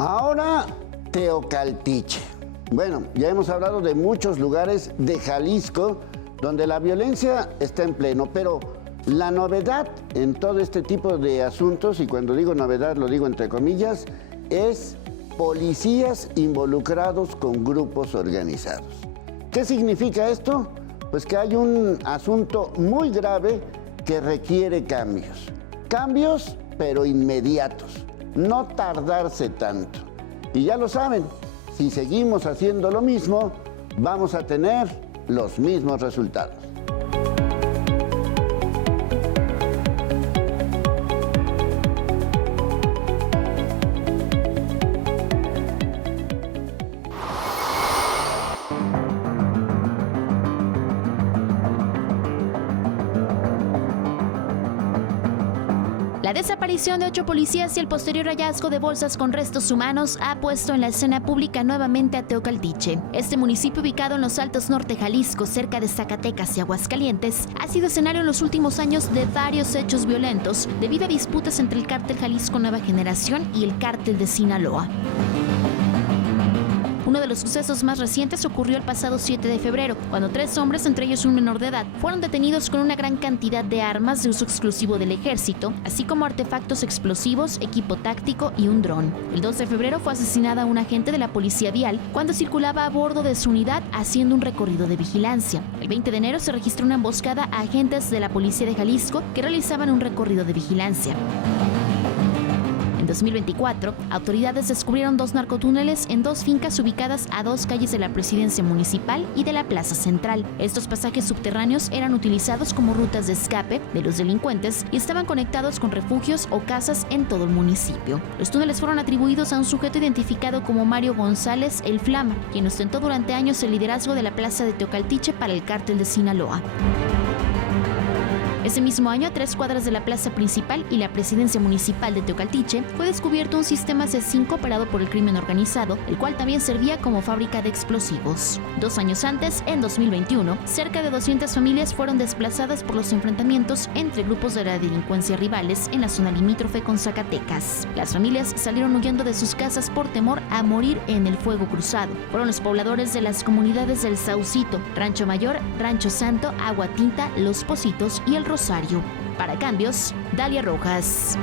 Ahora, Teocaltiche. Bueno, ya hemos hablado de muchos lugares de Jalisco donde la violencia está en pleno, pero la novedad en todo este tipo de asuntos, y cuando digo novedad lo digo entre comillas, es policías involucrados con grupos organizados. ¿Qué significa esto? Pues que hay un asunto muy grave que requiere cambios. Cambios, pero inmediatos. No tardarse tanto. Y ya lo saben, si seguimos haciendo lo mismo, vamos a tener los mismos resultados. La desaparición de 8 policías y el posterior hallazgo de bolsas con restos humanos ha puesto en la escena pública nuevamente a Teocaltiche. Este municipio, ubicado en los Altos Norte Jalisco, cerca de Zacatecas y Aguascalientes, ha sido escenario en los últimos años de varios hechos violentos debido a disputas entre el cártel Jalisco Nueva Generación y el cártel de Sinaloa. Uno de los sucesos más recientes ocurrió el pasado 7 de febrero, cuando 3 hombres, entre ellos un menor de edad, fueron detenidos con una gran cantidad de armas de uso exclusivo del ejército, así como artefactos explosivos, equipo táctico y un dron. El 2 de febrero fue asesinada una agente de la policía vial cuando circulaba a bordo de su unidad haciendo un recorrido de vigilancia. El 20 de enero se registró una emboscada a agentes de la policía de Jalisco que realizaban un recorrido de vigilancia. En 2024, autoridades descubrieron 2 narcotúneles en 2 fincas ubicadas a 2 calles de la Presidencia Municipal y de la Plaza Central. Estos pasajes subterráneos eran utilizados como rutas de escape de los delincuentes y estaban conectados con refugios o casas en todo el municipio. Los túneles fueron atribuidos a un sujeto identificado como Mario González el Flama, quien ostentó durante años el liderazgo de la plaza de Teocaltiche para el cártel de Sinaloa. Ese mismo año, a 3 cuadras de la plaza principal y la presidencia municipal de Teocaltiche, fue descubierto un sistema C5 operado por el crimen organizado, el cual también servía como fábrica de explosivos. 2 años antes, en 2021, cerca de 200 familias fueron desplazadas por los enfrentamientos entre grupos de la delincuencia rivales en la zona limítrofe con Zacatecas. Las familias salieron huyendo de sus casas por temor a morir en el fuego cruzado. Fueron los pobladores de las comunidades del Saucito, Rancho Mayor, Rancho Santo, Agua Tinta, Los Pocitos y El Rosario. Para Cambios, Dalia Rojas.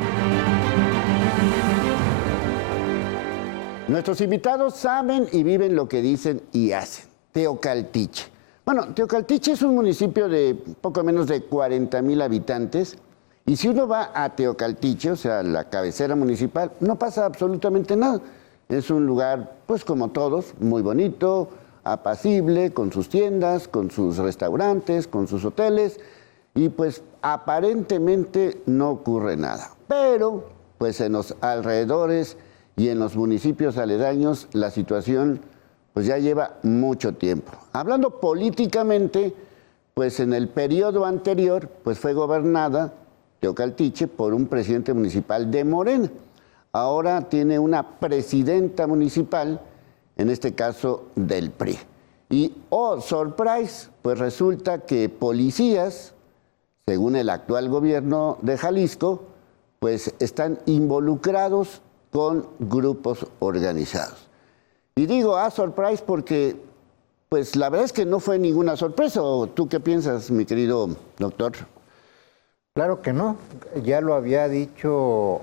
Nuestros invitados saben y viven lo que dicen y hacen. Teocaltiche. Bueno, Teocaltiche es un municipio de poco menos de 40,000 habitantes. Y si uno va a Teocaltiche, o sea, la cabecera municipal, no pasa absolutamente nada. Es un lugar, pues como todos, muy bonito, apacible, con sus tiendas, con sus restaurantes, con sus hoteles. Y pues aparentemente no ocurre nada. Pero pues en los alrededores y en los municipios aledaños la situación pues ya lleva mucho tiempo. Hablando políticamente, pues en el periodo anterior pues fue gobernada Teocaltiche por un presidente municipal de Morena. Ahora tiene una presidenta municipal, en este caso del PRI. Y oh, surprise, pues resulta que policías, según el actual gobierno de Jalisco, pues están involucrados con grupos organizados. Y digo, surprise porque, pues la verdad es que no fue ninguna sorpresa. ¿O tú qué piensas, mi querido doctor? Claro que no. Ya lo había dicho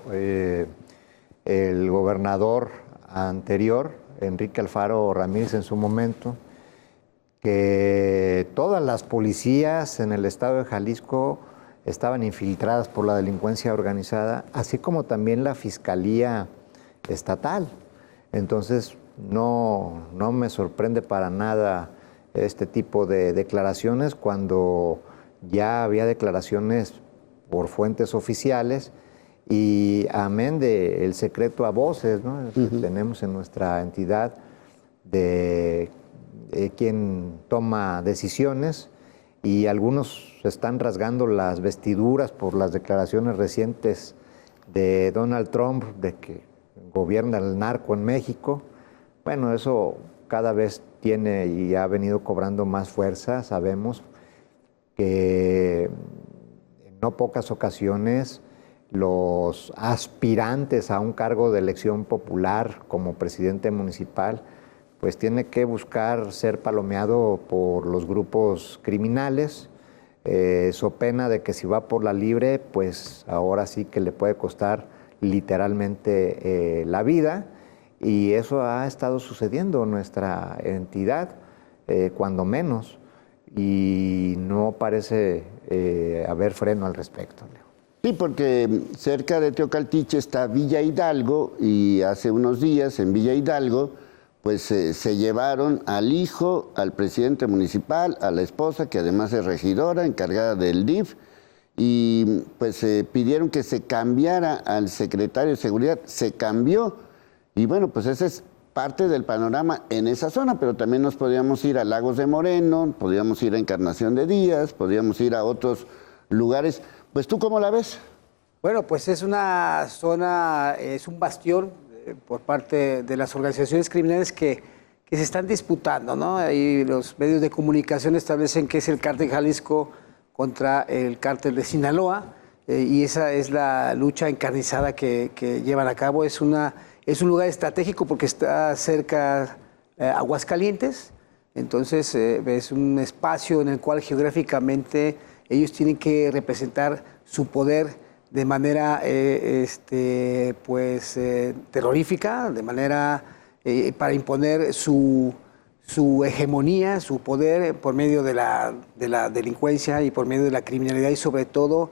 el gobernador anterior, Enrique Alfaro Ramírez, en su momento, que todas las policías en el estado de Jalisco estaban infiltradas por la delincuencia organizada, así como también la Fiscalía Estatal. Entonces, no me sorprende para nada este tipo de declaraciones cuando ya había declaraciones por fuentes oficiales y amén del secreto a voces, ¿no? Que tenemos en nuestra entidad de quien toma decisiones, y algunos se están rasgando las vestiduras por las declaraciones recientes de Donald Trump de que gobierna el narco en México. Bueno, eso cada vez tiene y ha venido cobrando más fuerza. Sabemos que en no pocas ocasiones los aspirantes a un cargo de elección popular como presidente municipal, pues tiene que buscar ser palomeado por los grupos criminales, so pena de que si va por la libre, pues ahora sí que le puede costar literalmente la vida, y eso ha estado sucediendo en nuestra entidad, cuando menos, y no parece haber freno al respecto, Leo. Sí, porque cerca de Teocaltiche está Villa Hidalgo, y hace unos días en Villa Hidalgo pues se llevaron al hijo, al presidente municipal, a la esposa, que además es regidora, encargada del DIF, y pues pidieron que se cambiara al secretario de Seguridad. Se cambió, y bueno, pues ese es parte del panorama en esa zona, pero también nos podíamos ir a Lagos de Moreno, podíamos ir a Encarnación de Díaz, podíamos ir a otros lugares. Pues, ¿tú cómo la ves? Bueno, pues es una zona, es un bastión por parte de las organizaciones criminales que se están disputando, ¿no? Ahí los medios de comunicación establecen que es el cártel Jalisco contra el cártel de Sinaloa, y esa es la lucha encarnizada que llevan a cabo. Es un lugar estratégico porque está cerca Aguascalientes, entonces es un espacio en el cual geográficamente ellos tienen que representar su poder de manera terrorífica, de manera para imponer su hegemonía, su poder por medio de la delincuencia y por medio de la criminalidad, y sobre todo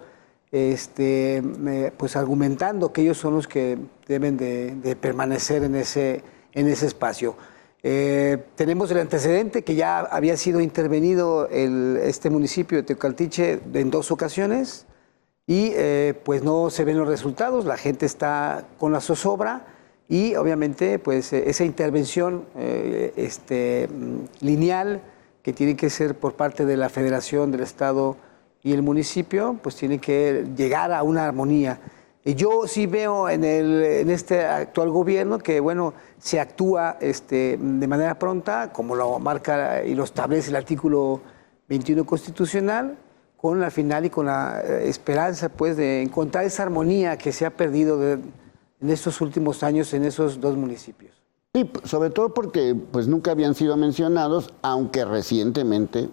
pues argumentando que ellos son los que deben de permanecer en ese espacio. Tenemos el antecedente que ya había sido intervenido este municipio de Teocaltiche en 2 ocasiones, y pues no se ven los resultados, la gente está con la zozobra, y obviamente pues esa intervención lineal que tiene que ser por parte de la Federación, del Estado y el municipio, pues tiene que llegar a una armonía. Yo sí veo en este actual gobierno que, bueno, se actúa de manera pronta, como lo marca y lo establece el artículo 21 constitucional, con la final y con la esperanza, pues, de encontrar esa armonía que se ha perdido en estos últimos años en esos 2 municipios. Sí, sobre todo porque pues nunca habían sido mencionados, aunque recientemente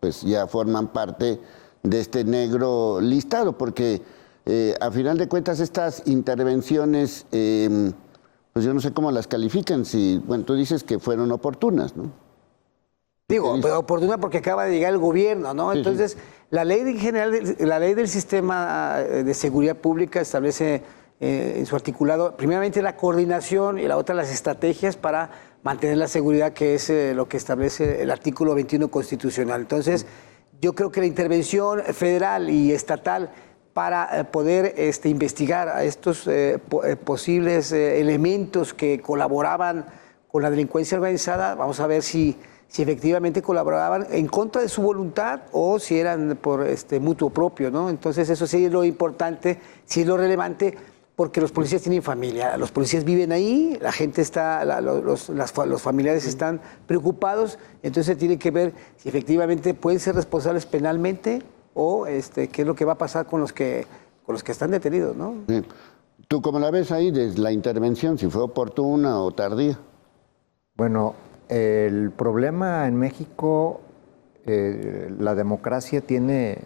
pues ya forman parte de este negro listado, porque a final de cuentas estas intervenciones, pues yo no sé cómo las califican, si, bueno, tú dices que fueron oportunas, ¿no? Digo, pero oportuna porque acaba de llegar el gobierno, ¿no? Sí, entonces, sí. La ley en general, la ley del sistema de seguridad pública establece en su articulado, primeramente la coordinación y la otra las estrategias para mantener la seguridad, que es lo que establece el artículo 21 constitucional. Entonces, yo creo que la intervención federal y estatal para poder investigar a estos posibles elementos que colaboraban con la delincuencia organizada, vamos a ver si efectivamente colaboraban en contra de su voluntad o si eran por mutuo propio, ¿no? Entonces eso sí es lo importante, sí es lo relevante, porque los policías tienen familia, los policías viven ahí, la gente está, los familiares están preocupados, entonces se tiene que ver si efectivamente pueden ser responsables penalmente o qué es lo que va a pasar con los que están detenidos, ¿no? Sí. ¿Tú cómo la ves ahí desde la intervención, si fue oportuna o tardía? Bueno, el problema en México, la democracia tiene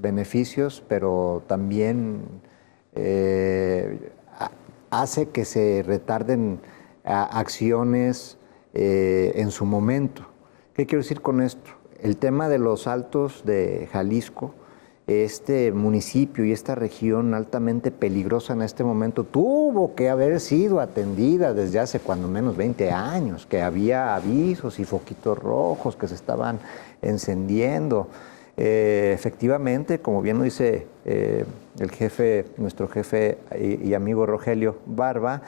beneficios, pero también hace que se retarden acciones en su momento. ¿Qué quiero decir con esto? El tema de los Altos de Jalisco, este municipio y esta región altamente peligrosa en este momento, tuvo que haber sido atendida desde hace cuando menos 20 años, que había avisos y foquitos rojos que se estaban encendiendo. Efectivamente, como bien lo dice el jefe, nuestro jefe y amigo Rogelio Barba,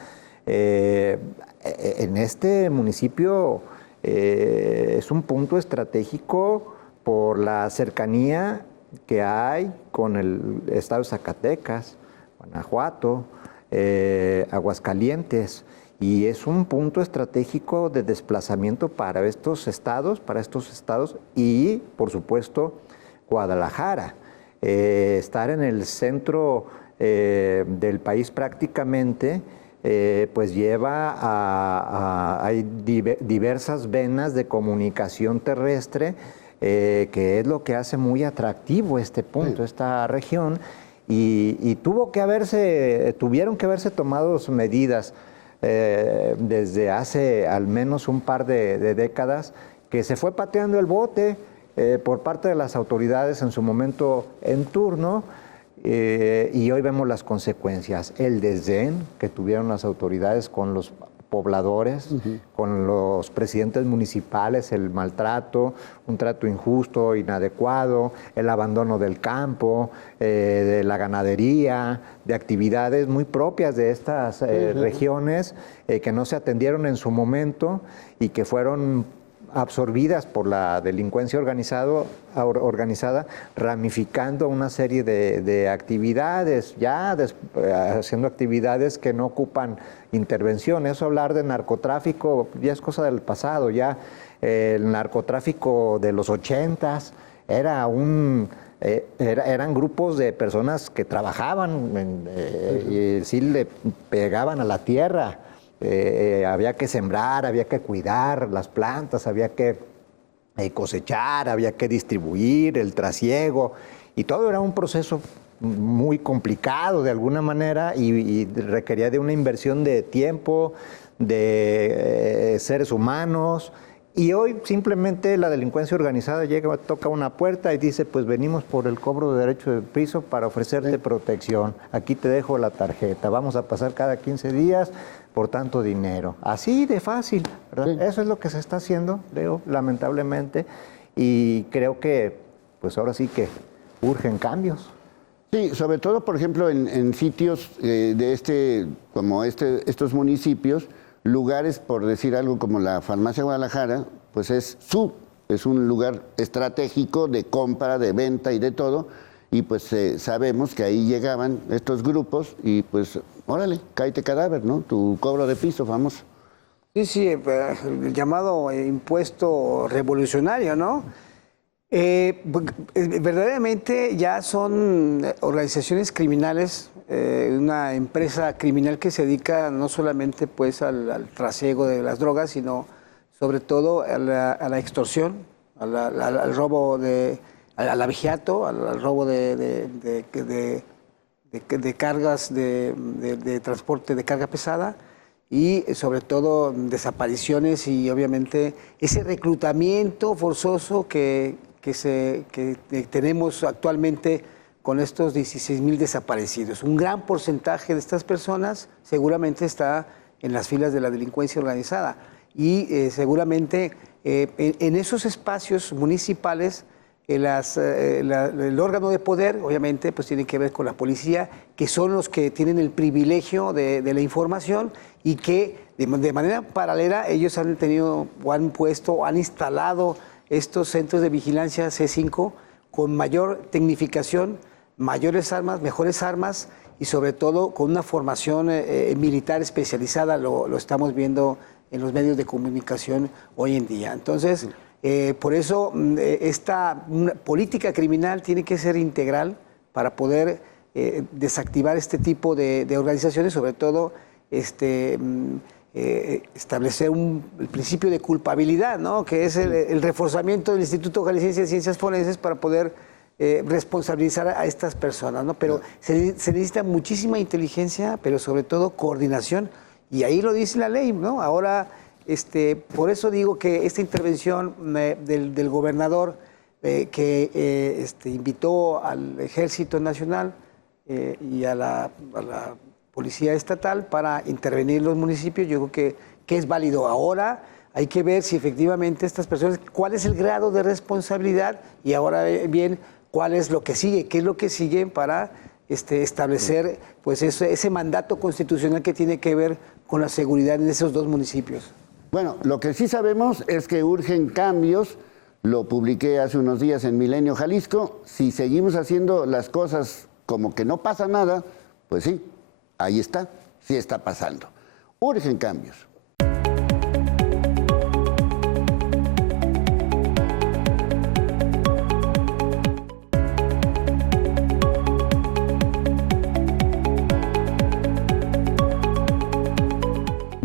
en este municipio es un punto estratégico por la cercanía que hay con el estado de Zacatecas, Guanajuato, Aguascalientes, y es un punto estratégico de desplazamiento para estos estados y, por supuesto, Guadalajara. Estar en el centro del país prácticamente, pues lleva hay diversas venas de comunicación terrestre, que es lo que hace muy atractivo este punto, esta región, y tuvieron que haberse tomado medidas desde hace al menos un par de décadas, que se fue pateando el bote por parte de las autoridades en su momento en turno, y hoy vemos las consecuencias, el desdén que tuvieron las autoridades con los pobladores, con los presidentes municipales, el maltrato, un trato injusto, inadecuado, el abandono del campo, de la ganadería, de actividades muy propias de estas regiones que no se atendieron en su momento y que fueron absorbidas por la delincuencia organizada, ramificando una serie de actividades, haciendo actividades que no ocupan intervención. Eso, hablar de narcotráfico, ya es cosa del pasado. Ya el narcotráfico de los 80s eran grupos de personas que trabajaban y sí le pegaban a la tierra. Había que sembrar, había que cuidar las plantas, había que cosechar, había que distribuir, el trasiego, y todo era un proceso muy complicado de alguna manera y requería de una inversión de tiempo, de seres humanos. Y hoy simplemente la delincuencia organizada llega, toca una puerta y dice, pues venimos por el cobro de derecho de piso para ofrecerte protección. Aquí te dejo la tarjeta, vamos a pasar cada 15 días por tanto dinero. Así de fácil, ¿verdad? Sí. Eso es lo que se está haciendo, Leo, lamentablemente, y creo que pues ahora sí que urgen cambios. Sí, sobre todo, por ejemplo, en sitios como estos municipios, lugares, por decir algo, como la Farmacia Guadalajara, pues es un lugar estratégico de compra, de venta y de todo, y pues sabemos que ahí llegaban estos grupos y pues, órale, cáete cadáver, ¿no? Tu cobro de piso famoso. Sí, el llamado impuesto revolucionario, ¿no? Verdaderamente ya son organizaciones criminales, una empresa criminal que se dedica no solamente pues al trasiego de las drogas, sino sobre todo a la extorsión, al robo al abigeato, al robo de cargas de transporte de carga pesada, y sobre todo desapariciones y obviamente ese reclutamiento forzoso que tenemos actualmente con estos 16,000 desaparecidos. Un gran porcentaje de estas personas seguramente está en las filas de la delincuencia organizada y seguramente en esos espacios municipales el órgano de poder obviamente pues tiene que ver con la policía, que son los que tienen el privilegio de la información y que de manera paralela ellos han tenido o han puesto o han instalado estos centros de vigilancia C5 con mayor tecnificación, mayores armas, mejores armas y sobre todo con una formación militar especializada, lo estamos viendo en los medios de comunicación hoy en día. Entonces, por eso esta política criminal tiene que ser integral para poder desactivar este tipo de organizaciones, sobre todo establecer el principio de culpabilidad, ¿no? Que es el reforzamiento del Instituto Jalisciense de Ciencias Forenses para poder responsabilizar a estas personas, ¿no? Pero se necesita muchísima inteligencia, pero sobre todo coordinación, y ahí lo dice la ley, ¿no? Ahora, por eso digo que esta intervención del gobernador que invitó al Ejército Nacional y a la Policía Estatal para intervenir en los municipios, yo creo que es válido. Ahora hay que ver si efectivamente estas personas, cuál es el grado de responsabilidad y ahora bien, cuál es lo que sigue, qué es lo que sigue para establecer pues ese mandato constitucional que tiene que ver con la seguridad en esos dos municipios. Bueno, lo que sí sabemos es que urgen cambios. Lo publiqué hace unos días en Milenio Jalisco. Si seguimos haciendo las cosas como que no pasa nada, pues sí, ahí está, sí está pasando. Urgen cambios.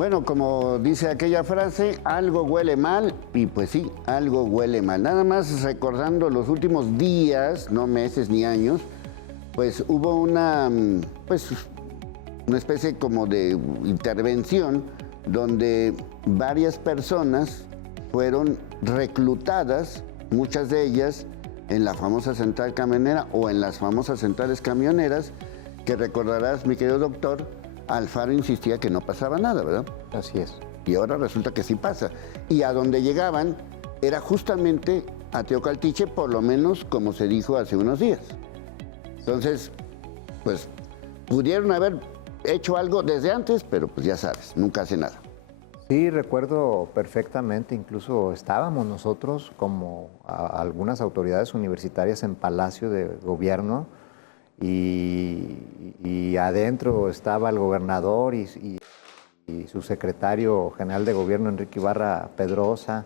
Bueno, como dice aquella frase, algo huele mal y pues sí, algo huele mal. Nada más recordando los últimos días, no meses ni años, pues hubo una especie como de intervención donde varias personas fueron reclutadas, muchas de ellas en la famosa central camionera o en las famosas centrales camioneras, que recordarás, mi querido doctor, Alfaro insistía que no pasaba nada, ¿verdad? Así es. Y ahora resulta que sí pasa. Y a donde llegaban era justamente a Teocaltiche, por lo menos como se dijo hace unos días. Entonces, pues pudieron haber hecho algo desde antes, pero pues ya sabes, nunca hace nada. Sí, recuerdo perfectamente, incluso estábamos nosotros como algunas autoridades universitarias en Palacio de Gobierno y adentro estaba el gobernador y su secretario general de Gobierno, Enrique Ibarra Pedrosa,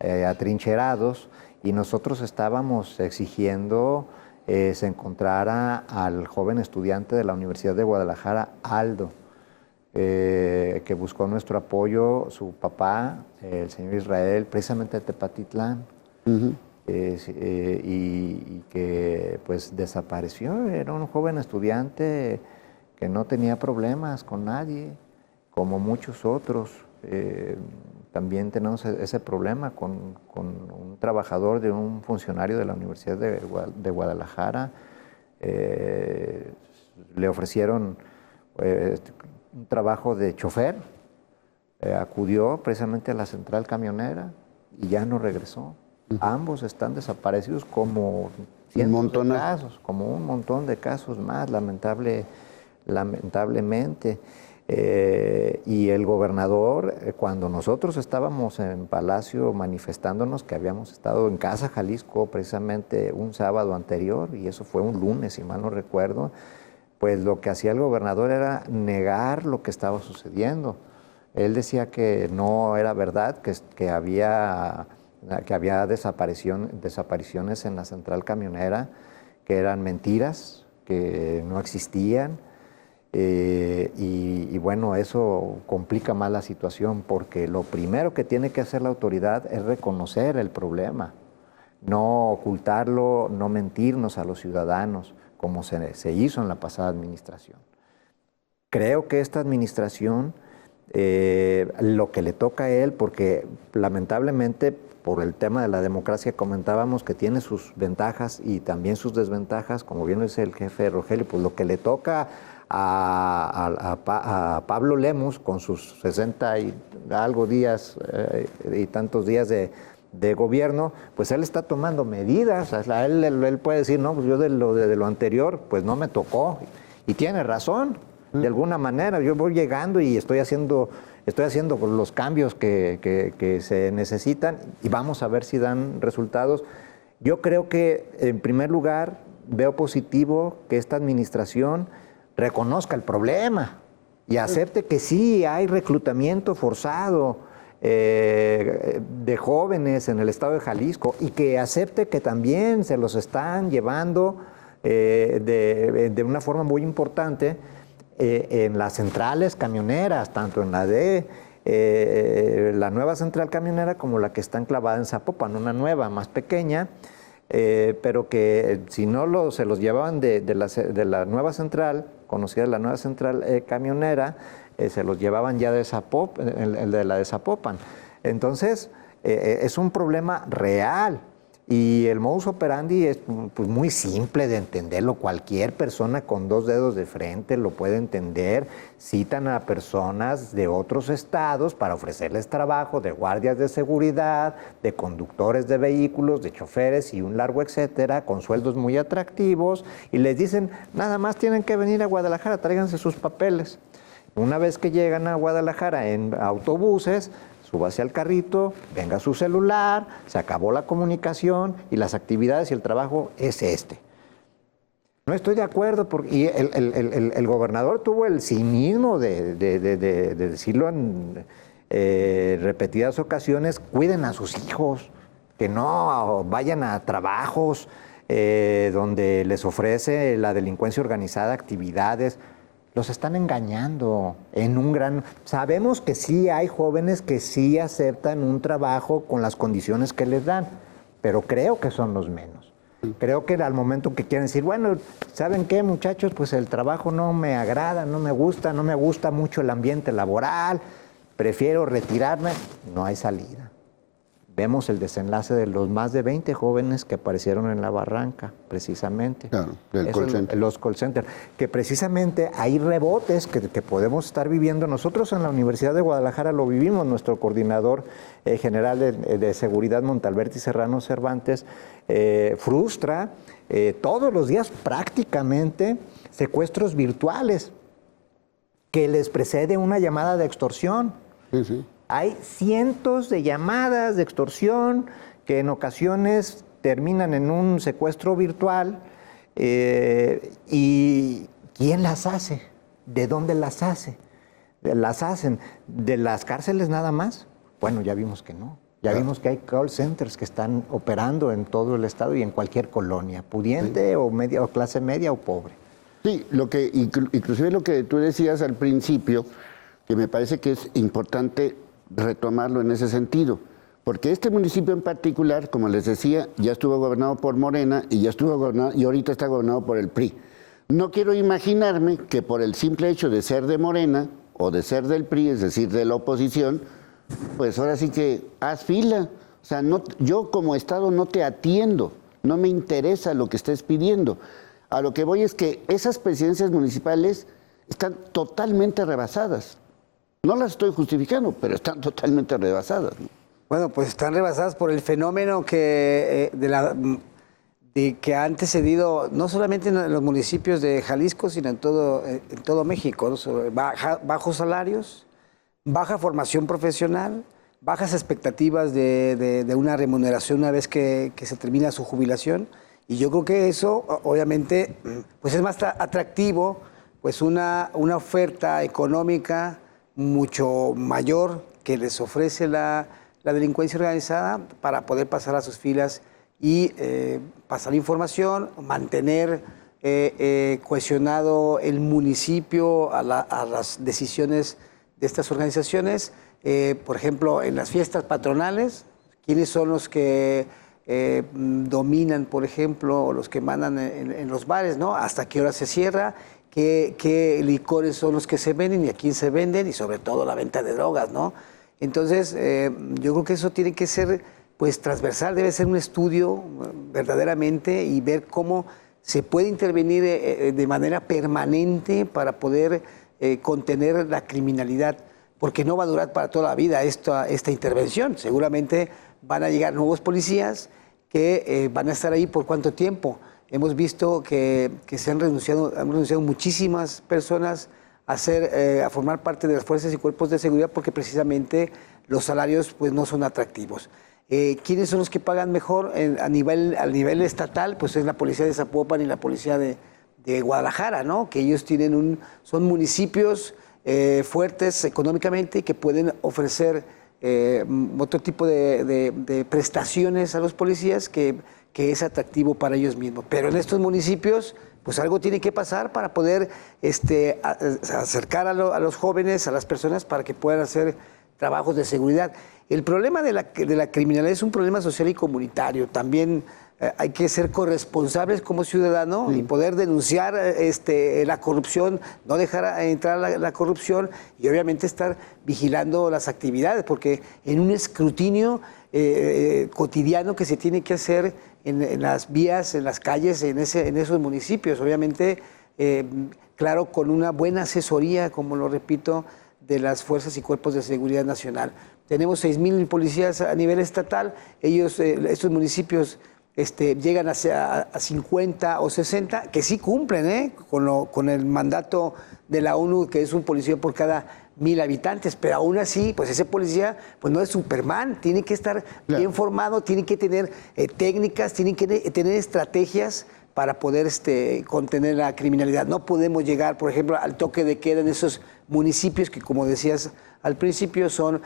atrincherados, y nosotros estábamos exigiendo se encontrara al joven estudiante de la Universidad de Guadalajara, Aldo, que buscó nuestro apoyo, su papá, el señor Israel, precisamente de Tepatitlán, y que pues desapareció. Era un joven estudiante que no tenía problemas con nadie, como muchos otros. También tenemos ese problema con un trabajador de un funcionario de la Universidad de Guadalajara. Le ofrecieron un trabajo de chofer, acudió precisamente a la central camionera y ya no regresó. Ambos están desaparecidos como cientos de casos, como un montón de casos más, lamentablemente. Y el gobernador, cuando nosotros estábamos en Palacio manifestándonos, que habíamos estado en Casa Jalisco precisamente un sábado anterior, y eso fue un lunes, si mal no recuerdo, pues lo que hacía el gobernador era negar lo que estaba sucediendo. Él decía que no era verdad, que había desapariciones en la central camionera, que eran mentiras, que no existían. Y bueno, eso complica más la situación, porque lo primero que tiene que hacer la autoridad es reconocer el problema, no ocultarlo, no mentirnos a los ciudadanos, como se hizo en la pasada administración. Creo que esta administración, lo que le toca a él, porque lamentablemente por el tema de la democracia comentábamos que tiene sus ventajas y también sus desventajas, como bien lo dice el jefe Rogelio, pues lo que le toca a Pablo Lemus con sus 60 y algo días y tantos días de gobierno, pues él está tomando medidas. O sea, él puede decir, no, pues yo de lo anterior, pues no me tocó. Y tiene razón, de alguna manera. Yo voy llegando y estoy haciendo los cambios que se necesitan y vamos a ver si dan resultados. Yo creo que, en primer lugar, veo positivo que esta administración reconozca el problema y acepte que sí hay reclutamiento forzado de jóvenes en el estado de Jalisco y que acepte que también se los están llevando de una forma muy importante en las centrales camioneras, tanto en la de la nueva central camionera como la que está enclavada en Zapopan, una nueva, más pequeña, pero que si no se los llevaban de la nueva central, conocida la nueva central camionera, se los llevaban ya de la de Zapopan. Entonces, es un problema real. Y el modus operandi es pues, muy simple de entenderlo. Cualquier persona con dos dedos de frente lo puede entender. Citan a personas de otros estados para ofrecerles trabajo de guardias de seguridad, de conductores de vehículos, de choferes y un largo etcétera, con sueldos muy atractivos. Y les dicen, nada más tienen que venir a Guadalajara, tráiganse sus papeles. Una vez que llegan a Guadalajara en autobuses, súbase al carrito, venga su celular, se acabó la comunicación y las actividades y el trabajo es este. No estoy de acuerdo, y el gobernador tuvo el cinismo de decirlo en repetidas ocasiones, cuiden a sus hijos, que no vayan a trabajos donde les ofrece la delincuencia organizada actividades. los están engañando en un gran... Sabemos que sí hay jóvenes que sí aceptan un trabajo con las condiciones que les dan, pero creo que son los menos. Creo que al momento que quieren decir, bueno, ¿saben qué, muchachos? Pues el trabajo no me agrada, no me gusta mucho el ambiente laboral, prefiero retirarme, no hay salida. Vemos el desenlace de los más de 20 jóvenes que aparecieron en la barranca, precisamente. Claro, del call center. Los call centers, que precisamente hay rebotes que podemos estar viviendo. Nosotros en la Universidad de Guadalajara lo vivimos, nuestro coordinador general de seguridad, Montalberti Serrano Cervantes, frustra todos los días prácticamente secuestros virtuales que les precede una llamada de extorsión. Sí, sí. Hay cientos de llamadas de extorsión que en ocasiones terminan en un secuestro virtual. ¿Y quién las hace? ¿De dónde las hace? ¿Las hacen de las cárceles nada más? Bueno, ya vimos que no. Ya vimos que hay call centers que están operando en todo el estado y en cualquier colonia, pudiente o media, o clase media o pobre. Sí, inclusive lo que tú decías al principio, que me parece que es importante retomarlo en ese sentido, porque este municipio en particular, como les decía, ya estuvo gobernado por Morena y ahorita está gobernado por el PRI. No quiero imaginarme que por el simple hecho de ser de Morena o de ser del PRI, es decir, de la oposición, pues ahora sí que haz fila. O sea, yo como Estado no te atiendo, no me interesa lo que estés pidiendo. A lo que voy es que esas presidencias municipales están totalmente rebasadas. No las estoy justificando, pero están totalmente rebasadas, ¿no? Bueno, pues están rebasadas por el fenómeno que ha antecedido no solamente en los municipios de Jalisco, sino en todo México, ¿no? Bajos salarios, baja formación profesional, bajas expectativas de una remuneración una vez que se termina su jubilación. Y yo creo que eso, obviamente, pues es más atractivo, pues una oferta económica mucho mayor que les ofrece la delincuencia organizada para poder pasar a sus filas y pasar información, mantener cohesionado el municipio a las decisiones de estas organizaciones. Por ejemplo, en las fiestas patronales, ¿quiénes son los que dominan, por ejemplo, o los que mandan en los bares, ¿no? ¿Hasta qué hora se cierra? ¿Qué licores son los que se venden y a quién se venden? Y sobre todo la venta de drogas, ¿no? Entonces, yo creo que eso tiene que ser, pues, transversal, debe ser un estudio verdaderamente y ver cómo se puede intervenir de manera permanente para poder contener la criminalidad, porque no va a durar para toda la vida esta intervención. Seguramente van a llegar nuevos policías que van a estar ahí por cuánto tiempo. Hemos visto que han renunciado muchísimas personas a formar parte de las fuerzas y cuerpos de seguridad porque precisamente los salarios pues, no son atractivos. ¿Quiénes son los que pagan mejor a nivel estatal? Pues es la policía de Zapopan y la policía de Guadalajara, ¿no? Que ellos son municipios fuertes económicamente y que pueden ofrecer otro tipo de prestaciones a los policías que es atractivo para ellos mismos. Pero en estos municipios, pues algo tiene que pasar para poder acercar a los jóvenes, a las personas, para que puedan hacer trabajos de seguridad. El problema de la criminalidad es un problema social y comunitario. También hay que ser corresponsables como ciudadano y poder denunciar la corrupción, no dejar entrar la corrupción y obviamente estar vigilando las actividades, porque en un escrutinio cotidiano que se tiene que hacer en las vías, en las calles, en esos municipios, obviamente, claro, con una buena asesoría, como lo repito, de las fuerzas y cuerpos de seguridad nacional. Tenemos 6,000 policías a nivel estatal, estos municipios llegan a 50 o 60, que sí cumplen con el mandato de la ONU, que es un policía por cada 1,000 habitantes, pero aún así, pues ese policía pues no es Superman, tiene que estar bien formado, tiene que tener técnicas, tiene que tener estrategias para poder contener la criminalidad. No podemos llegar, por ejemplo, al toque de queda en esos municipios que, como decías al principio, son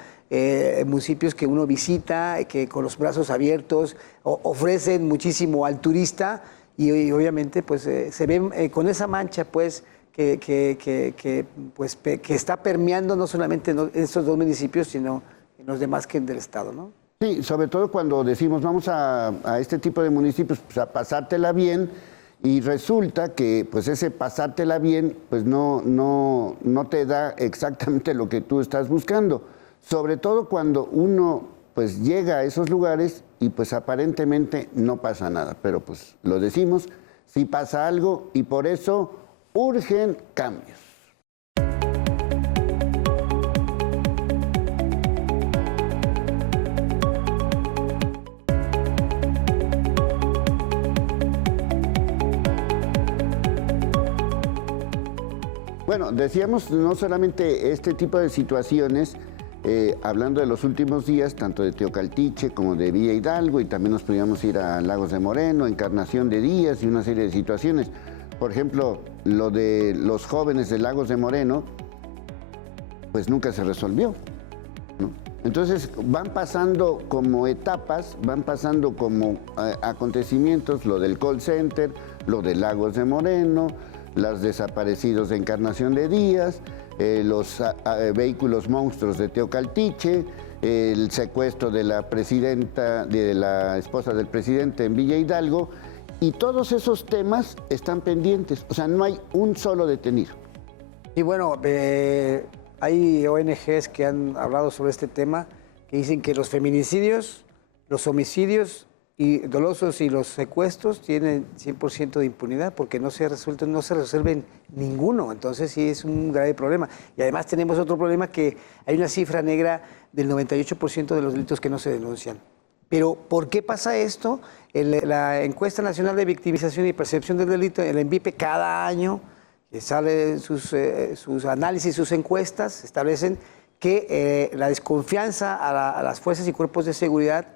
municipios que uno visita, que con los brazos abiertos ofrecen muchísimo al turista y obviamente pues se ven con esa mancha pues que está permeando no solamente en estos dos municipios, sino en los demás que del Estado, ¿no? Sí, sobre todo cuando decimos vamos a este tipo de municipios pues, a pasártela bien y resulta que pues ese pasártela bien pues no te da exactamente lo que tú estás buscando. Sobre todo cuando uno pues llega a esos lugares y pues aparentemente no pasa nada. Pero pues lo decimos, sí pasa algo y por eso urgen cambios. Bueno, decíamos no solamente este tipo de situaciones, hablando de los últimos días, tanto de Teocaltiche como de Villa Hidalgo, y también nos podíamos ir a Lagos de Moreno, Encarnación de Díaz y una serie de situaciones. Por ejemplo, lo de los jóvenes de Lagos de Moreno, pues nunca se resolvió, ¿no? Entonces van pasando como etapas, van pasando como acontecimientos, lo del call center, lo de Lagos de Moreno, los desaparecidos de Encarnación de Díaz, los vehículos monstruos de Teocaltiche, el secuestro de la presidenta, de la esposa del presidente en Villa Hidalgo, y todos esos temas están pendientes, o sea, no hay un solo detenido. Y bueno, hay ONGs que han hablado sobre este tema, que dicen que los feminicidios, los homicidios y dolosos y los secuestros tienen 100% de impunidad porque no se resuelven ninguno. Entonces sí es un grave problema. Y además tenemos otro problema, que hay una cifra negra del 98% de los delitos que no se denuncian. Pero ¿por qué pasa esto? La Encuesta Nacional de Victimización y Percepción del Delito, el ENVIPE, cada año sale sus análisis, sus encuestas, establecen que la desconfianza a las fuerzas y cuerpos de seguridad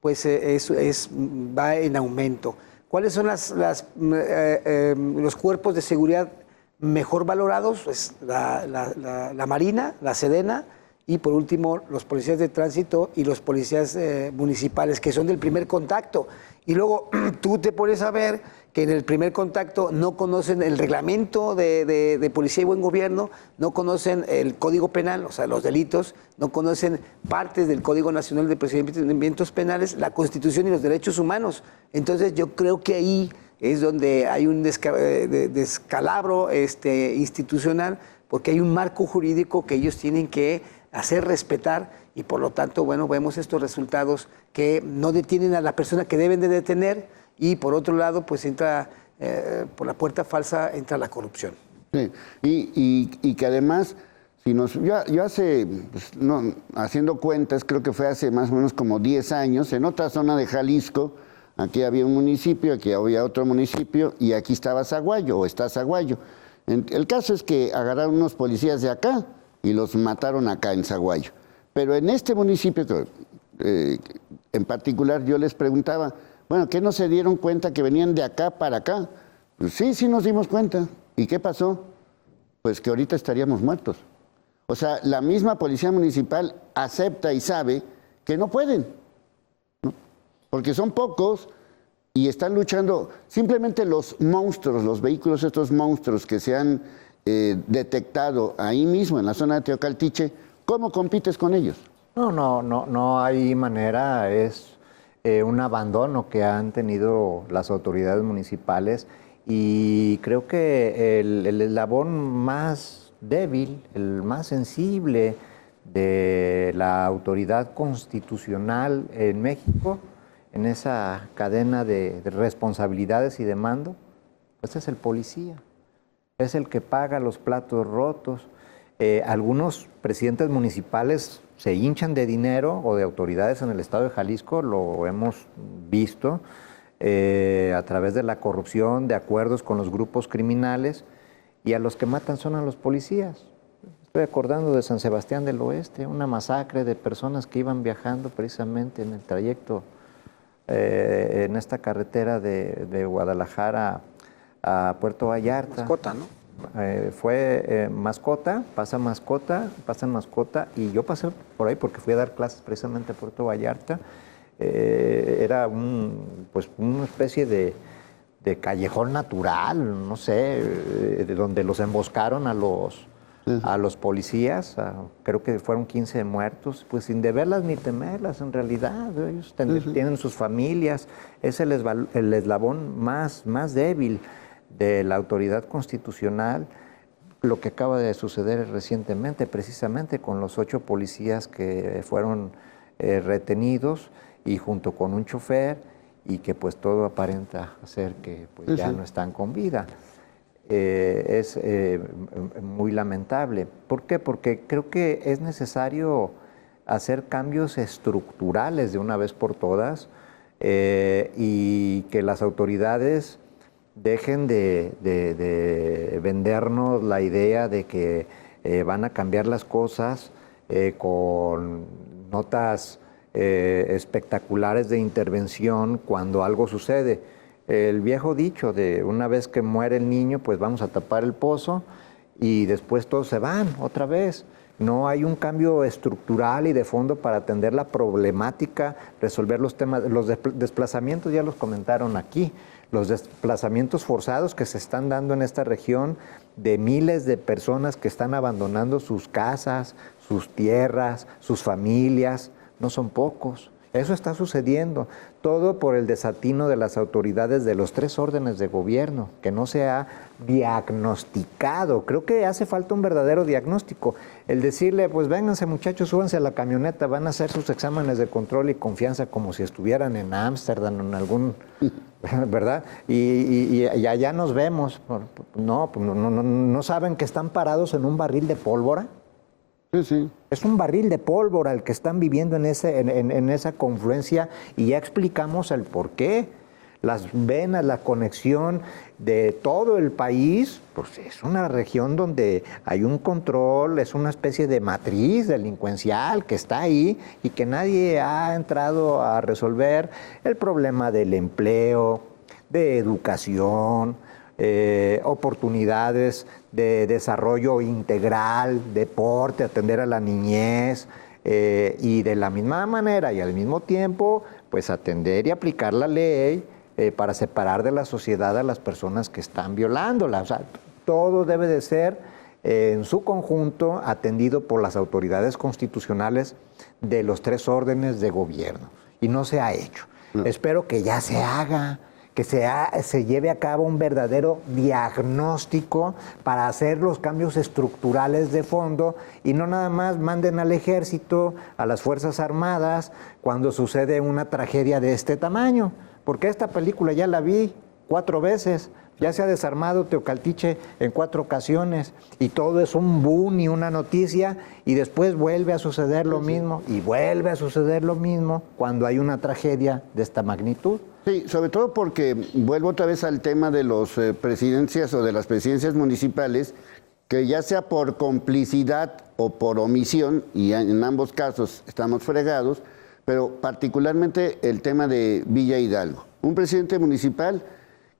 pues va en aumento. ¿Cuáles son los cuerpos de seguridad mejor valorados? Pues la Marina, la Sedena y por último los policías de tránsito y los policías municipales, que son del primer contacto. Y luego tú te pones a ver que en el primer contacto no conocen el reglamento de policía y buen gobierno, no conocen el Código Penal, o sea, los delitos, no conocen partes del Código Nacional de Procedimientos Penales, la Constitución y los derechos humanos. Entonces yo creo que ahí es donde hay un descalabro institucional, porque hay un marco jurídico que ellos tienen que hacer respetar y por lo tanto, bueno, vemos estos resultados que no detienen a la persona que deben de detener. Y por otro lado, pues entra, por la puerta falsa, entra la corrupción. Sí, y que además, yo hace, pues, no, haciendo cuentas, creo que fue hace más o menos como 10 años, en otra zona de Jalisco, aquí había un municipio, aquí había otro municipio, y aquí estaba Zaguayo, o está Zaguayo. El caso es que agarraron unos policías de acá y los mataron acá en Zaguayo. Pero en este municipio, en particular, yo les preguntaba, bueno, ¿qué no se dieron cuenta que venían de acá para acá? Pues sí nos dimos cuenta. ¿Y qué pasó? Pues que ahorita estaríamos muertos. O sea, la misma policía municipal acepta y sabe que no pueden, ¿no? Porque son pocos y están luchando. Simplemente los monstruos, los vehículos, estos monstruos que se han detectado ahí mismo en la zona de Teocaltiche, ¿cómo compites con ellos? No hay manera, es un abandono que han tenido las autoridades municipales y creo que el eslabón más débil, el más sensible de la autoridad constitucional en México, en esa cadena de responsabilidades y de mando, pues es el policía, es el que paga los platos rotos. Algunos presidentes municipales se hinchan de dinero o de autoridades en el estado de Jalisco, lo hemos visto a través de la corrupción, de acuerdos con los grupos criminales, y a los que matan son a los policías. Estoy acordando de San Sebastián del Oeste, una masacre de personas que iban viajando precisamente en el trayecto, en esta carretera de Guadalajara a Puerto Vallarta. Mascota, ¿no? Fue Mascota, pasan Mascota, y yo pasé por ahí porque fui a dar clases precisamente a Puerto Vallarta. Era una especie de callejón natural, no sé, de donde los emboscaron a los policías, creo que fueron 15 muertos, pues sin deberlas ni temerlas en realidad. Ellos tienen sus familias, es el eslabón más débil de la autoridad constitucional. Lo que acaba de suceder recientemente, precisamente con los 8 policías que fueron retenidos y junto con un chofer, y que pues todo aparenta hacer que pues, ya no están con vida. Es muy lamentable. ¿Por qué? Porque creo que es necesario hacer cambios estructurales de una vez por todas y que las autoridades dejen de vendernos la idea de que van a cambiar las cosas con notas espectaculares de intervención cuando algo sucede. El viejo dicho de una vez que muere el niño, pues vamos a tapar el pozo y después todos se van otra vez. No hay un cambio estructural y de fondo para atender la problemática, resolver los temas. Los desplazamientos ya los comentaron aquí, los desplazamientos forzados que se están dando en esta región de miles de personas que están abandonando sus casas, sus tierras, sus familias. No son pocos. Eso está sucediendo. Todo por el desatino de las autoridades de los 3 órdenes de gobierno, que no se ha diagnosticado. Creo que hace falta un verdadero diagnóstico. El decirle, pues vénganse muchachos, súbanse a la camioneta, van a hacer sus exámenes de control y confianza como si estuvieran en Ámsterdam o en algún, ¿verdad? Y allá nos vemos. No saben que están parados en un barril de pólvora. Sí. Es un barril de pólvora el que están viviendo en esa confluencia y ya explicamos el por qué. Las venas, la conexión de todo el país, pues es una región donde hay un control, es una especie de matriz delincuencial que está ahí y que nadie ha entrado a resolver el problema del empleo, de educación, oportunidades de desarrollo integral, deporte, atender a la niñez y de la misma manera y al mismo tiempo pues atender y aplicar la ley para separar de la sociedad a las personas que están violándola. O sea, todo debe de ser en su conjunto atendido por las autoridades constitucionales de los 3 órdenes de gobierno y no se ha hecho. Espero que ya se haga, que se lleve a cabo un verdadero diagnóstico para hacer los cambios estructurales de fondo y no nada más manden al ejército, a las Fuerzas Armadas, cuando sucede una tragedia de este tamaño. Porque esta película ya la vi 4 veces, ya se ha desarmado Teocaltiche en 4 ocasiones y todo es un boom y una noticia y después vuelve a suceder lo mismo y vuelve a suceder lo mismo cuando hay una tragedia de esta magnitud. Sí, sobre todo porque vuelvo otra vez al tema de las presidencias o de las presidencias municipales, que ya sea por complicidad o por omisión, y en ambos casos estamos fregados, pero particularmente el tema de Villa Hidalgo. Un presidente municipal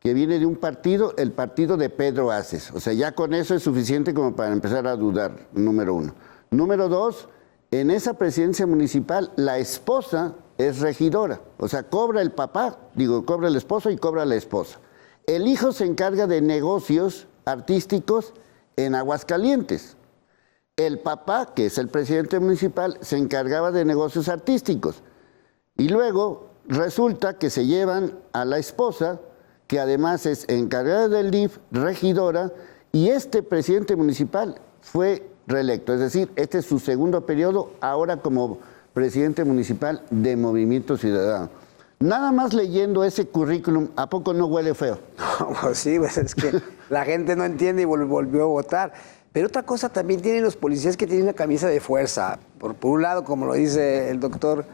que viene de un partido, el partido de Pedro Aces. O sea, ya con eso es suficiente como para empezar a dudar, número 1. Número 2, en esa presidencia municipal la esposa es regidora. O sea, cobra el papá, cobra el esposo y cobra la esposa. El hijo se encarga de negocios artísticos en Aguascalientes. El papá, que es el presidente municipal, se encargaba de negocios artísticos. Y luego resulta que se llevan a la esposa, que además es encargada del DIF, regidora, y este presidente municipal fue reelecto. Es decir, este es su segundo periodo, ahora como presidente municipal de Movimiento Ciudadano. Nada más leyendo ese currículum, ¿a poco no huele feo? No, pues sí, pues es que la gente no entiende y volvió a votar. Pero otra cosa también tienen los policías que tienen una camisa de fuerza. Por un lado, como lo dice el doctor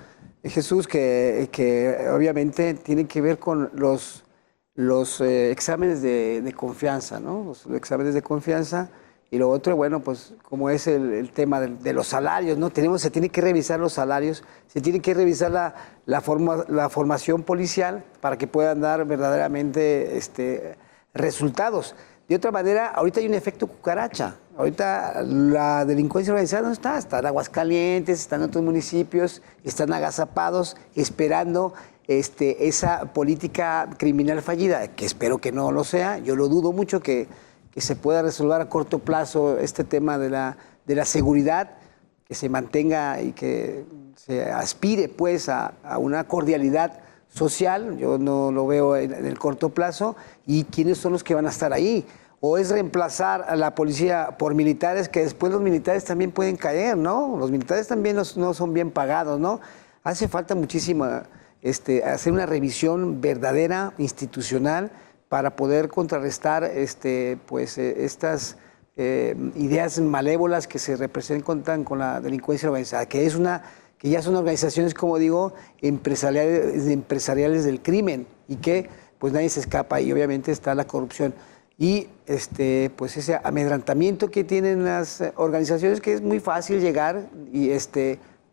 Jesús, que obviamente tiene que ver con los exámenes de confianza, ¿no? Los exámenes de confianza. Y lo otro, bueno, pues como es el tema de los salarios, ¿no? Se tiene que revisar los salarios, se tiene que revisar la formación policial para que puedan dar verdaderamente resultados. De otra manera, ahorita hay un efecto cucaracha. Ahorita la delincuencia organizada no está en Aguascalientes, está en otros municipios, están agazapados esperando esa política criminal fallida, que espero que no lo sea. Yo lo dudo mucho que se pueda resolver a corto plazo este tema de la seguridad, que se mantenga y que se aspire pues a una cordialidad social. Yo no lo veo en el corto plazo. ¿Y quiénes son los que van a estar ahí? O es reemplazar a la policía por militares, que después los militares también pueden caer, ¿no? Los militares también no son bien pagados, ¿no? Hace falta muchísimo hacer una revisión verdadera, institucional, para poder contrarrestar estas ideas malévolas que se representan con la delincuencia organizada, que ya son organizaciones, como digo, empresariales del crimen, y que pues nadie se escapa, y obviamente está la corrupción. Y pues ese amedrentamiento que tienen las organizaciones, que es muy fácil llegar, y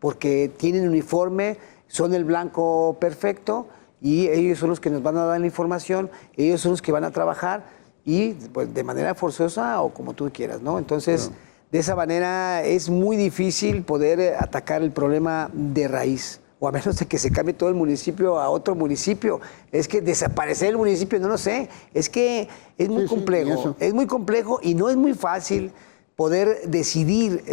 porque tienen uniforme, son el blanco perfecto, y ellos son los que nos van a dar la información, ellos son los que van a trabajar, y pues, de manera forzosa o como tú quieras, ¿no? Entonces, de esa manera es muy difícil poder atacar el problema de raíz, o a menos de que se cambie todo el municipio a otro municipio. Es que desaparecer el municipio, no lo sé, es que es muy complejo, es muy complejo, y no es muy fácil poder decidir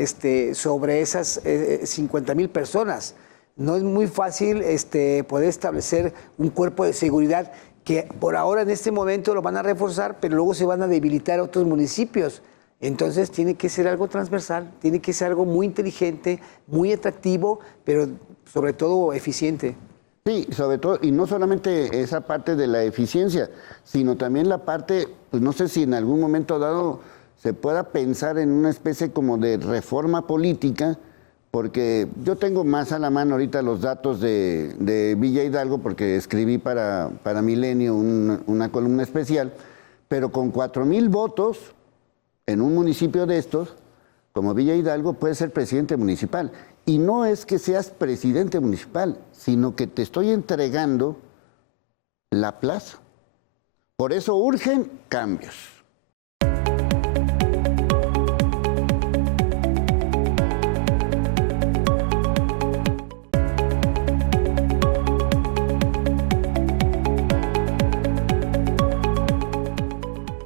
sobre esas 50,000 personas. No es muy fácil poder establecer un cuerpo de seguridad que por ahora en este momento lo van a reforzar, pero luego se van a debilitar otros municipios. Entonces tiene que ser algo transversal, tiene que ser algo muy inteligente, muy atractivo, pero sobre todo eficiente. Sí, sobre todo, y no solamente esa parte de la eficiencia, sino también la parte, pues no sé si en algún momento dado se pueda pensar en una especie como de reforma política, porque yo tengo más a la mano ahorita los datos de Villa Hidalgo, porque escribí para Milenio una columna especial, pero con 4,000 votos en un municipio de estos, como Villa Hidalgo, puedes ser presidente municipal. Y no es que seas presidente municipal, sino que te estoy entregando la plaza. Por eso urgen cambios.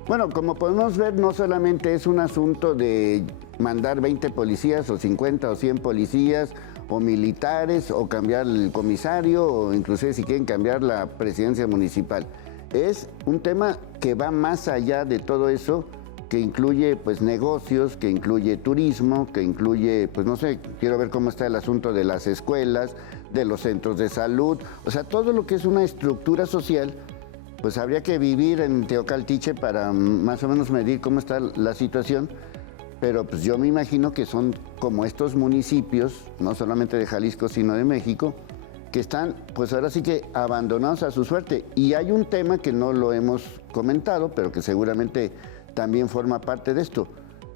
Bueno, como podemos ver, no solamente es un asunto de mandar 20 policías o 50 o 100 policías o militares o cambiar el comisario o inclusive si quieren cambiar la presidencia municipal. Es un tema que va más allá de todo eso, que incluye pues negocios, que incluye turismo, que incluye, pues no sé, quiero ver cómo está el asunto de las escuelas, de los centros de salud, o sea, todo lo que es una estructura social. Pues habría que vivir en Teocaltiche para más o menos medir cómo está la situación, pero pues yo me imagino que son como estos municipios, no solamente de Jalisco, sino de México, que están pues ahora sí que abandonados a su suerte. Y hay un tema que no lo hemos comentado, pero que seguramente también forma parte de esto.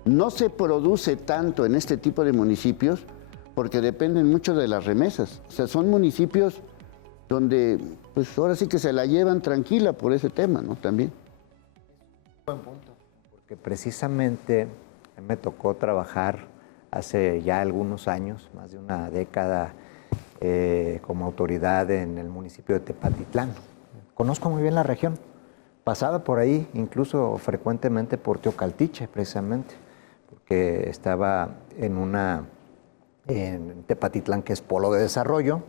No se produce tanto en este tipo de municipios porque dependen mucho de las remesas. O sea, son municipios donde pues ahora sí que se la llevan tranquila por ese tema, ¿no? También. Buen punto, porque precisamente me tocó trabajar hace ya algunos años, más de una década, como autoridad en el municipio de Tepatitlán. Conozco muy bien la región, pasaba por ahí, incluso frecuentemente por Teocaltiche, precisamente, porque estaba en Tepatitlán, que es polo de desarrollo,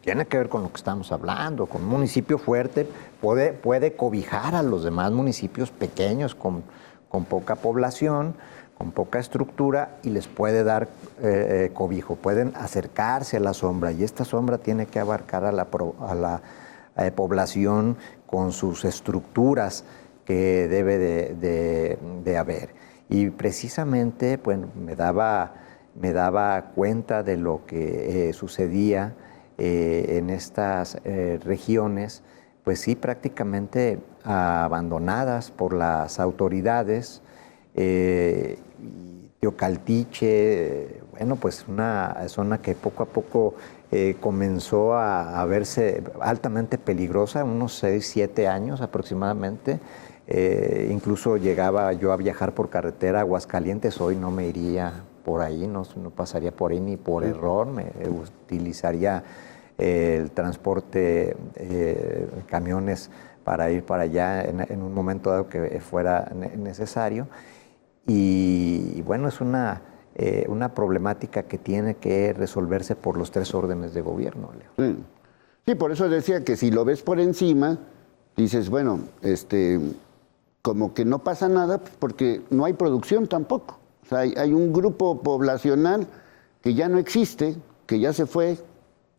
tiene que ver con lo que estamos hablando, con un municipio fuerte, puede cobijar a los demás municipios pequeños con poca población, con poca estructura, y les puede dar cobijo, pueden acercarse a la sombra, y esta sombra tiene que abarcar a la población con sus estructuras que debe de haber. Y precisamente pues, me daba cuenta de lo que sucedía en estas regiones, pues sí, prácticamente abandonadas por las autoridades. Teocaltiche, bueno, pues una zona que poco a poco comenzó a verse altamente peligrosa, unos 6, 7 años aproximadamente, Incluso llegaba yo a viajar por carretera a Aguascalientes, hoy no me iría por ahí, no pasaría por ahí ni por error, me utilizaría el transporte, camiones para ir para allá en un momento dado que fuera necesario. Y bueno, es una problemática que tiene que resolverse por los 3 órdenes de gobierno, Leo. Sí. Sí, por eso decía que si lo ves por encima, dices, bueno, como que no pasa nada, pues porque no hay producción tampoco. O sea, hay un grupo poblacional que ya no existe, que ya se fue,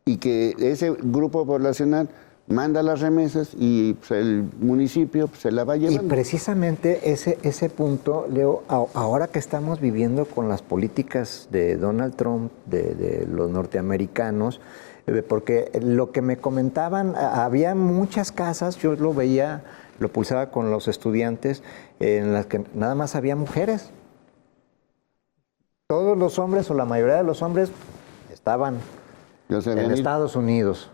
y que ese grupo poblacional manda las remesas y pues, el municipio pues, se la va llevando. Y precisamente ese punto, Leo, ahora que estamos viviendo con las políticas de Donald Trump, de los norteamericanos, porque lo que me comentaban, había muchas casas, yo lo veía, lo pulsaba con los estudiantes, en las que nada más había mujeres. Todos los hombres o la mayoría de los hombres estaban en Estados Unidos.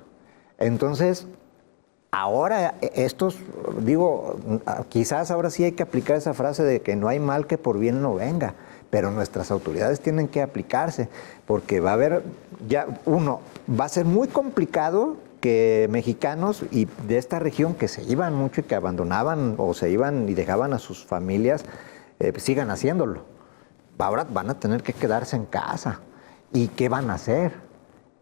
Entonces, ahora estos, digo, quizás ahora sí hay que aplicar esa frase de que no hay mal que por bien no venga, pero nuestras autoridades tienen que aplicarse, porque va a haber, va a ser muy complicado que mexicanos y de esta región que se iban mucho y que abandonaban o se iban y dejaban a sus familias, sigan haciéndolo. Ahora van a tener que quedarse en casa. ¿Y qué van a hacer?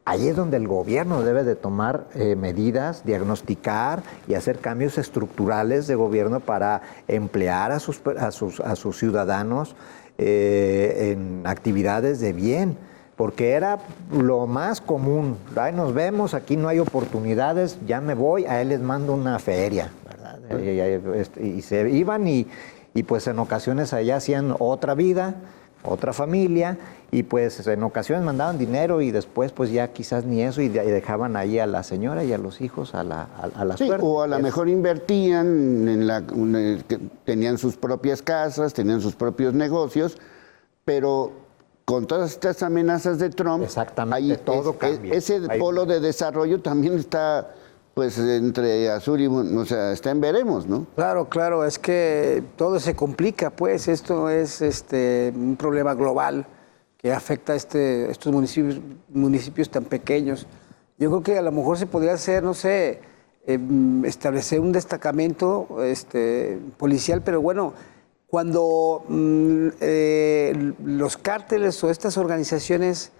Ahí es donde el gobierno debe de tomar medidas, diagnosticar y hacer cambios estructurales de gobierno para emplear a sus ciudadanos en actividades de bien, porque era lo más común. Ahí nos vemos, aquí no hay oportunidades, ya me voy, a él les mando una feria, ¿verdad? Y se iban y pues en ocasiones allá hacían otra vida, otra familia, y pues en ocasiones mandaban dinero y después pues ya quizás ni eso y dejaban ahí a la señora y a los hijos a la suerte. O a lo mejor invertían tenían sus propias casas, tenían sus propios negocios, pero con todas estas amenazas de Trump, exactamente, todo cambia. Ese polo de desarrollo también está pues entre azul y, o sea, está en veremos, ¿no? Claro, es que todo se complica, pues esto es un problema global que afecta a estos municipios tan pequeños. Yo creo que a lo mejor se podría hacer, no sé, establecer un destacamento policial, pero bueno, cuando los cárteles o estas organizaciones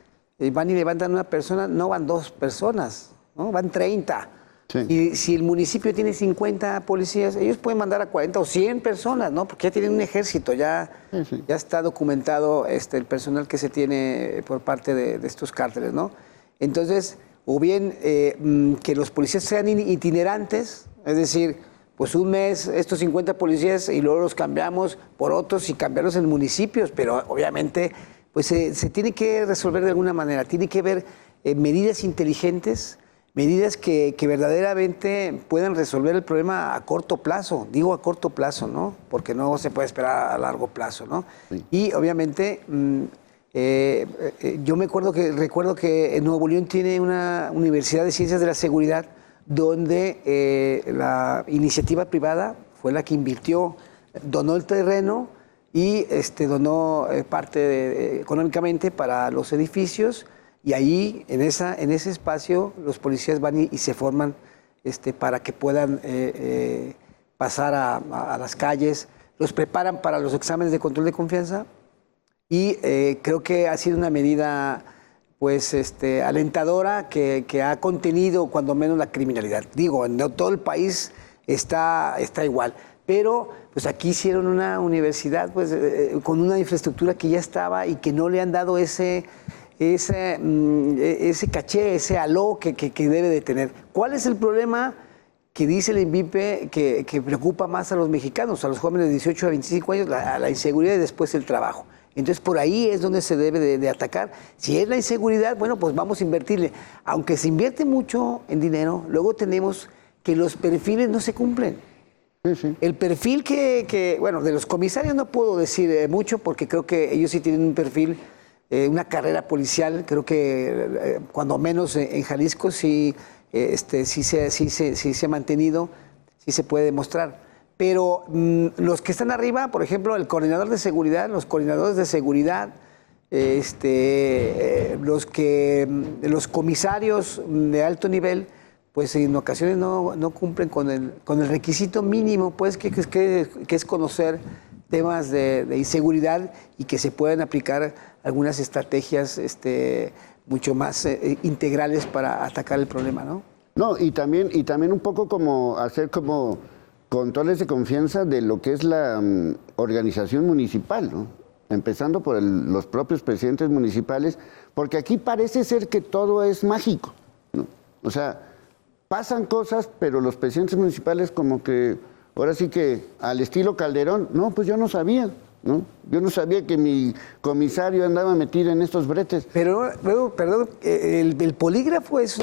van y levantan a una persona, no van 2 personas, ¿no? Van 30. Sí. Y si el municipio tiene 50 policías, ellos pueden mandar a 40 o 100 personas, ¿no? Porque ya tienen un ejército, ya está documentado el personal que se tiene por parte de estos cárteles, ¿no? Entonces, o bien que los policías sean itinerantes, es decir, pues un mes estos 50 policías y luego los cambiamos por otros y cambiarlos en municipios, pero obviamente pues se tiene que resolver de alguna manera, tiene que haber medidas inteligentes, medidas que verdaderamente puedan resolver el problema a corto plazo, digo a corto plazo, ¿no? Porque no se puede esperar a largo plazo, ¿no? Sí. Y obviamente yo recuerdo que en Nuevo León tiene una Universidad de Ciencias de la Seguridad donde la iniciativa privada fue la que invirtió, donó el terreno y donó parte económicamente para los edificios. Y ahí, en ese espacio, los policías van y se forman para que puedan pasar a las calles, los preparan para los exámenes de control de confianza y creo que ha sido una medida pues alentadora que ha contenido cuando menos la criminalidad. Digo, en todo el país está igual, pero pues aquí hicieron una universidad pues con una infraestructura que ya estaba y que no le han dado ese caché, ese aló que debe de tener. ¿Cuál es el problema que dice el INVIPE que preocupa más a los mexicanos, a los jóvenes de 18 a 25 años? La inseguridad y después el trabajo. Entonces, por ahí es donde se debe de atacar. Si es la inseguridad, bueno, pues vamos a invertirle. Aunque se invierte mucho en dinero, luego tenemos que los perfiles no se cumplen. Sí. El perfil bueno, de los comisarios no puedo decir mucho porque creo que ellos sí tienen un perfil, una carrera policial, creo que cuando menos en Jalisco sí se ha mantenido, sí se puede demostrar. pero los que están arriba, por ejemplo, el coordinador de seguridad, los coordinadores de seguridad, los comisarios de alto nivel, pues en ocasiones no cumplen con el requisito mínimo, pues que es conocer temas de inseguridad y que se puedan aplicar algunas estrategias mucho más integrales para atacar el problema, ¿no? No, y también un poco como hacer como controles de confianza de lo que es la organización municipal, ¿no? Empezando por los propios presidentes municipales, porque aquí parece ser que todo es mágico, ¿no? O sea, pasan cosas, pero los presidentes municipales como que, ahora sí que al estilo Calderón, no, pues yo no sabía, ¿no? Yo no sabía que mi comisario andaba metido en estos bretes. Pero, perdón, el polígrafo es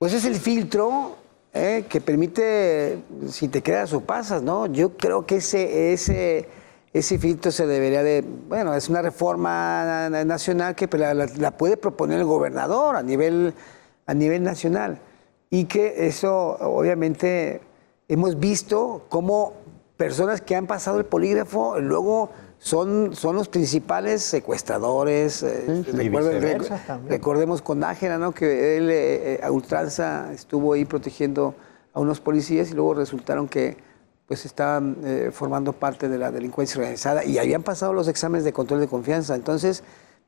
el filtro que permite si te quedas o pasas, ¿no? Yo creo que ese filtro se debería bueno, es una reforma nacional que la puede proponer el gobernador a nivel nacional. Y que eso, obviamente, hemos visto cómo personas que han pasado el polígrafo luego son los principales secuestradores. Recordemos con Nájera, ¿no? Que él a ultranza estuvo ahí protegiendo a unos policías y luego resultaron que pues estaban formando parte de la delincuencia organizada y habían pasado los exámenes de control de confianza. Entonces,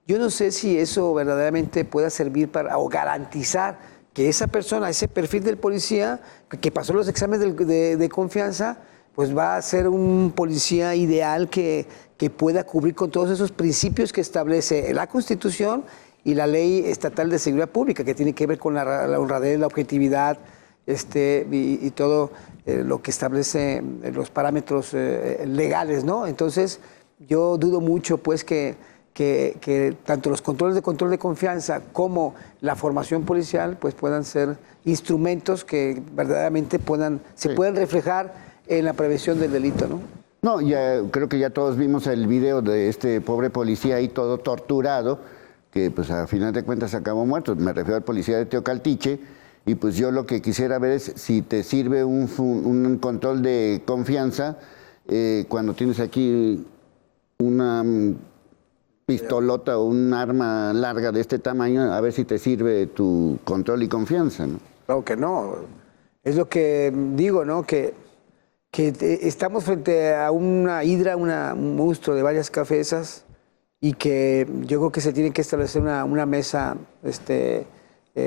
yo no sé si eso verdaderamente pueda servir o garantizar que esa persona, ese perfil del policía que pasó los exámenes de confianza, pues va a ser un policía ideal que pueda cubrir con todos esos principios que establece la Constitución y la Ley Estatal de Seguridad Pública, que tiene que ver con la honradez, la objetividad y todo lo que establece los parámetros legales, ¿no? Entonces, yo dudo mucho, pues, que tanto los control de confianza como la formación policial pues puedan ser instrumentos que verdaderamente se puedan reflejar en la prevención del delito, ¿no? No, ya creo que ya todos vimos el video de este pobre policía ahí todo torturado, que pues a final de cuentas acabó muerto. Me refiero al policía de Teocaltiche, y pues yo lo que quisiera ver es si te sirve un control de confianza cuando tienes aquí una pistolota o un arma larga de este tamaño, a ver si te sirve tu control y confianza, ¿no? Claro que no. Es lo que digo, ¿no? Que estamos frente a una hidra, un monstruo de varias cabezas y que yo creo que se tiene que establecer una mesa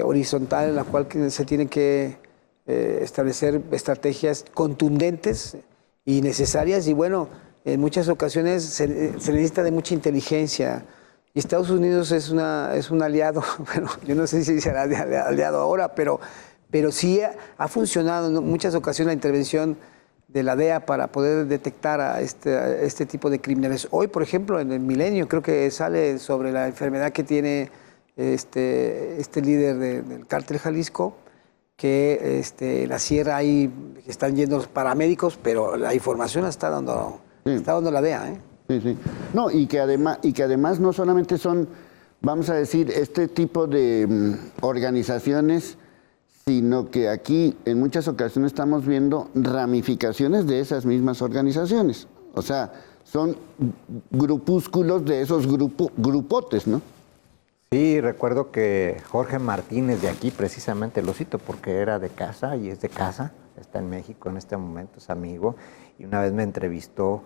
horizontal en la cual se tienen que establecer estrategias contundentes y necesarias y bueno, en muchas ocasiones se necesita de mucha inteligencia y Estados Unidos es un aliado, bueno, yo no sé si será aliado ahora, pero sí ha funcionado en muchas ocasiones la intervención de la DEA para poder detectar a este tipo de criminales. Hoy, por ejemplo, en el Milenio creo que sale sobre la enfermedad que tiene este líder del cártel Jalisco, que la sierra ahí están yendo los paramédicos, pero la información la está dando la DEA, ¿eh? Sí, sí. No, y que además no solamente son, vamos a decir, este tipo de organizaciones, sino que aquí en muchas ocasiones estamos viendo ramificaciones de esas mismas organizaciones. O sea, son grupúsculos de esos grupotes, ¿no? Sí, recuerdo que Jorge Martínez de aquí, precisamente, lo cito porque era de casa y es de casa, está en México en este momento, es amigo, y una vez me entrevistó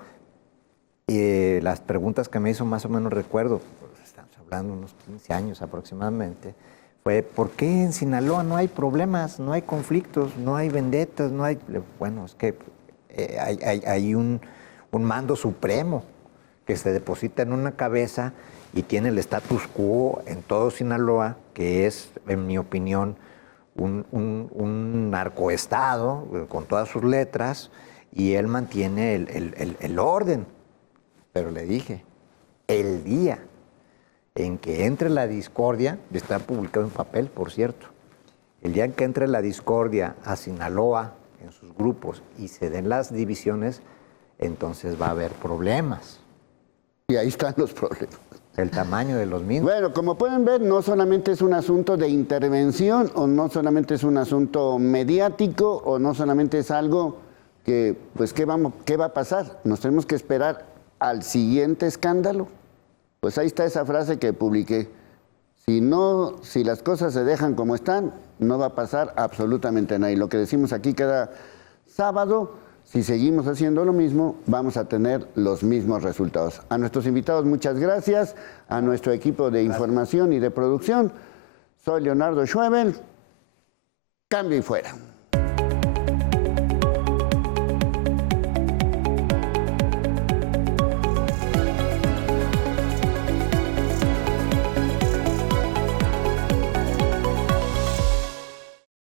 y las preguntas que me hizo más o menos recuerdo, pues, estamos hablando unos 15 años aproximadamente, fue ¿por qué en Sinaloa no hay problemas, no hay conflictos, no hay vendetas, no hay... Bueno, es que hay un mando supremo que se deposita en una cabeza y tiene el status quo en todo Sinaloa, que es, en mi opinión, un narcoestado con todas sus letras, y él mantiene el orden. Pero le dije, el día en que entre la discordia, está publicado en papel, por cierto, el día en que entre la discordia a Sinaloa en sus grupos y se den las divisiones, entonces va a haber problemas. Y ahí están los problemas. El tamaño de los mismos. Bueno, como pueden ver, no solamente es un asunto de intervención, o no solamente es un asunto mediático, o no solamente es algo que, pues, ¿qué va a pasar? ¿Nos tenemos que esperar al siguiente escándalo? Pues ahí está esa frase que publiqué. Si las cosas se dejan como están, no va a pasar absolutamente nada. Y lo que decimos aquí cada sábado, si seguimos haciendo lo mismo, vamos a tener los mismos resultados. A nuestros invitados, muchas gracias. A nuestro equipo de información y de producción, soy Leonardo Schwebel. Cambio y fuera.